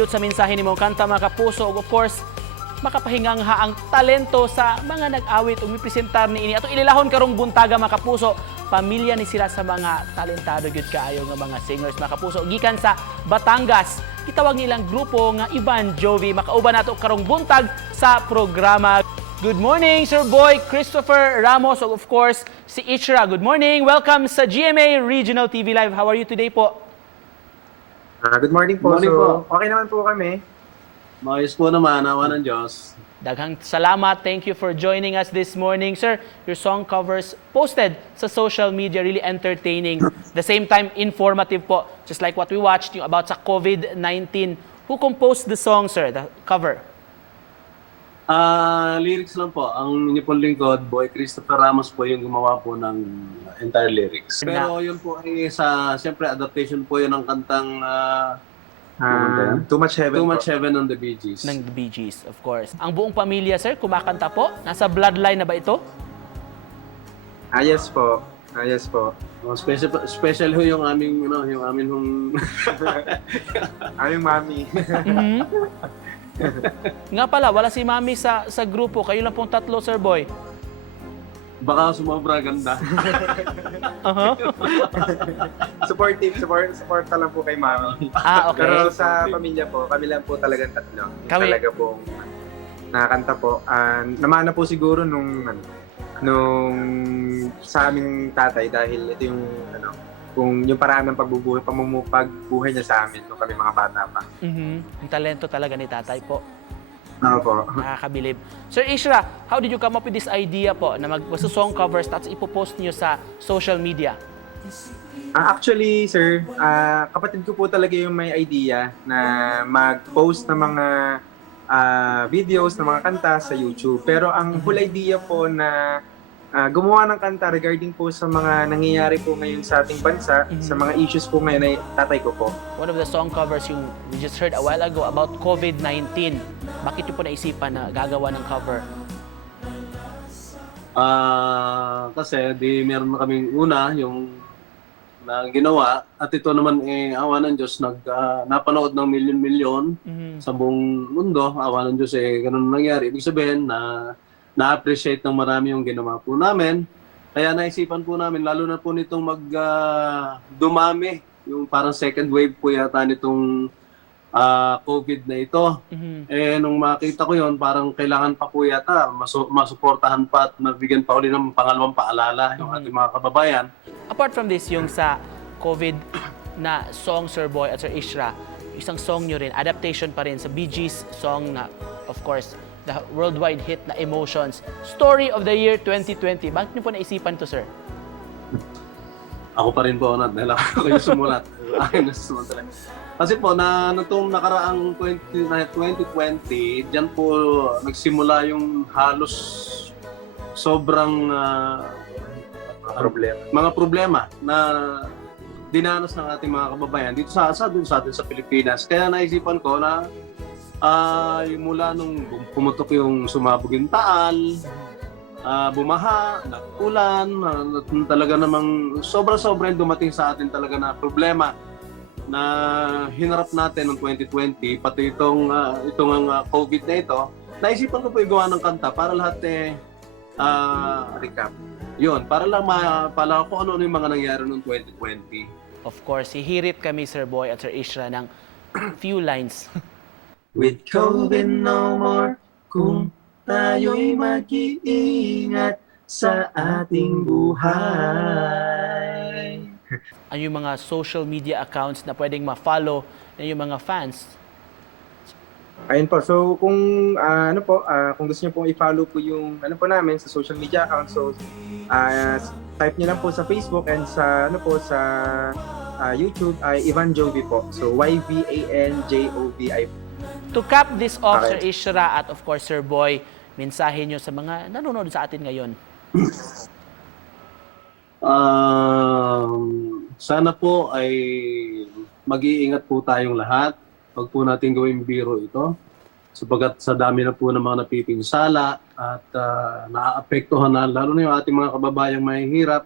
nindot sa mensahe ni mong kanta mga kapuso. Of course, makapahingang haang talento sa mga nag-awit ug mipresentar ni ini. Ato ililahon karong buntaga mga kapuso. Pamilya ni sila sa mga talentado gyud kaayo nga mga singers mga kapuso. Gikan sa Batangas, gitawag nilang grupo nga Ivan Jovi. Makauban nato karong buntag sa programa. Good morning, Sir Boy Christopher Ramos, of course, si Ichra. Good morning. Welcome sa GMA Regional TV Live. How are you today po? Good morning po. Good morning So, po. okay naman po kami. Maayos po naman, awa ng Diyos. Daghang salamat. Thank you for joining us this morning, sir. Your song covers posted sa social media, really entertaining. The same time, informative po. Just like what we watched yung about sa COVID-19. Who composed the song, sir, the cover? Lyrics lang po. Ang inyong pong lingkod, Boy Christopher Ramos po yung gumawa po ng entire lyrics. Pero yun po ay siyempre adaptation po yun ng kantang Too Much Heaven Too po. Much Heaven on the Bee Gees. Ng The Bee Gees, of course. Ang buong pamilya, sir, kumakanta po? Nasa bloodline na ba ito? Yes po. Yes po. Special ho yung aming, yung aming Aming mami. Nga pala, wala si mami sa grupo. Kayo lang pong tatlo, Sir Boy. baka sumobra ganda. Support lang po kay mami. Okay. Pero sa pamilya po, kami lang po talagang tatlo. Kami- Talaga pong nakakanta po. Namana po siguro nung sa aming tatay dahil ito yung kung yung paraan ng pagbubuhay niya sa amin nung kami mga bata pa. Ang talento talaga ni tatay po. Po. Nakakabilib. Sir Ishra, how did you come up with this idea po na song covers tapos ipopost niyo sa social media? Actually, sir, kapatid ko po talaga yung may idea na mag-post ng mga videos ng mga kanta sa YouTube. Pero ang whole idea po na gumawa ng kanta regarding po sa mga nangyayari po ngayon sa ating bansa, sa mga issues po ngayon ay tatay ko po. One of the song covers yung we just heard a while ago about COVID-19. Bakit niyo po naisipan na gagawa ng cover? Kasi meron na kaming una yung na ginawa at ito naman awa ng Diyos napanood ng milyon-milyon sa buong mundo. Awa ng Diyos ganun nangyari. Ibig sabihin na na-appreciate ng marami yung ginawa po namin. Kaya naisipan po namin lalo na po nitong dumami yung parang second wave po yata nitong COVID na ito. Nung makita ko yon parang kailangan pa po yata masuportahan pa at mabigyan pa ulit ng pangalawang paalala yung ating mga kababayan. Apart from this, yung sa COVID na song, Sir Boy at Sir Ishra, isang song nyo rin, adaptation pa rin sa Bee Gees song na, of course, the worldwide hit na Emotions. Story of the Year 2020. Bakit nyo po naisipan to, sir? Ako pa rin po, dahil ako yung sumulat. Akin na sumulat. Kasi po, nitong nakaraang 2020, dyan po nagsimula yung halos sobrang mga problema na dinanas ng ating mga kababayan dito sa atin sa Pilipinas. Kaya naisipan ko na mula nung pumutok yung sumabog yung taal, bumaha, nag-ulan, talaga namang sobra-sobra yung dumating sa atin talaga na problema na hinarap natin noong 2020, pati itong COVID na ito. Naisipan ko po yung gawa ng kanta para lahat Recap. yun, para lang mapala ko ano yung mga nangyari noong 2020. Of course, hihirit kami, Sir Boy at Sir Ishra, ng few lines. With COVID no more, kung tayo'y mag-iingat sa ating buhay. Ano yung mga social media accounts na pwedeng ma-follow ng yung mga fans? Ayun po. So kung kung gusto niyo pong i-follow po yung po namin sa social media account, so type niyo lang po sa Facebook and sa YouTube ay Ivan Jovi po. So YVANJOVI. To cap this off, Sir Okay. Ishra at of course, Sir Boy, mensahe nyo sa mga nanonood sa atin ngayon. Sana po ay mag-iingat po tayong lahat. Huwag po natin gawing biro ito. Sapagat sa dami na po ng mga napipinsala at naaapektuhan na, lalo na yung ating mga kababayang mahihirap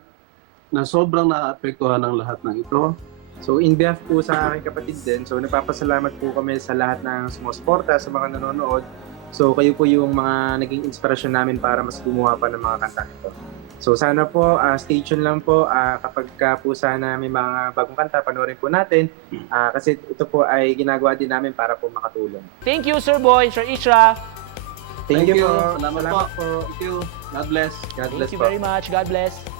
na sobrang naaapektuhan ng lahat ng ito. So in behalf po sa aking kapatid din, so nagpapasalamat po kami sa lahat ng sumusuporta, sa mga nanonood. So kayo po yung mga naging inspirasyon namin para mas gumawa pa ng mga kanta nito. So sana po, stay tuned lang po kapag po sana may mga bagong kanta, panoorin po natin. Kasi ito po ay ginagawa din namin para po makatulong. Thank you, Sir Boy, Sir Isra. Thank you po. Salamat po. Thank you. God bless. God bless Thank you po. very much. God bless.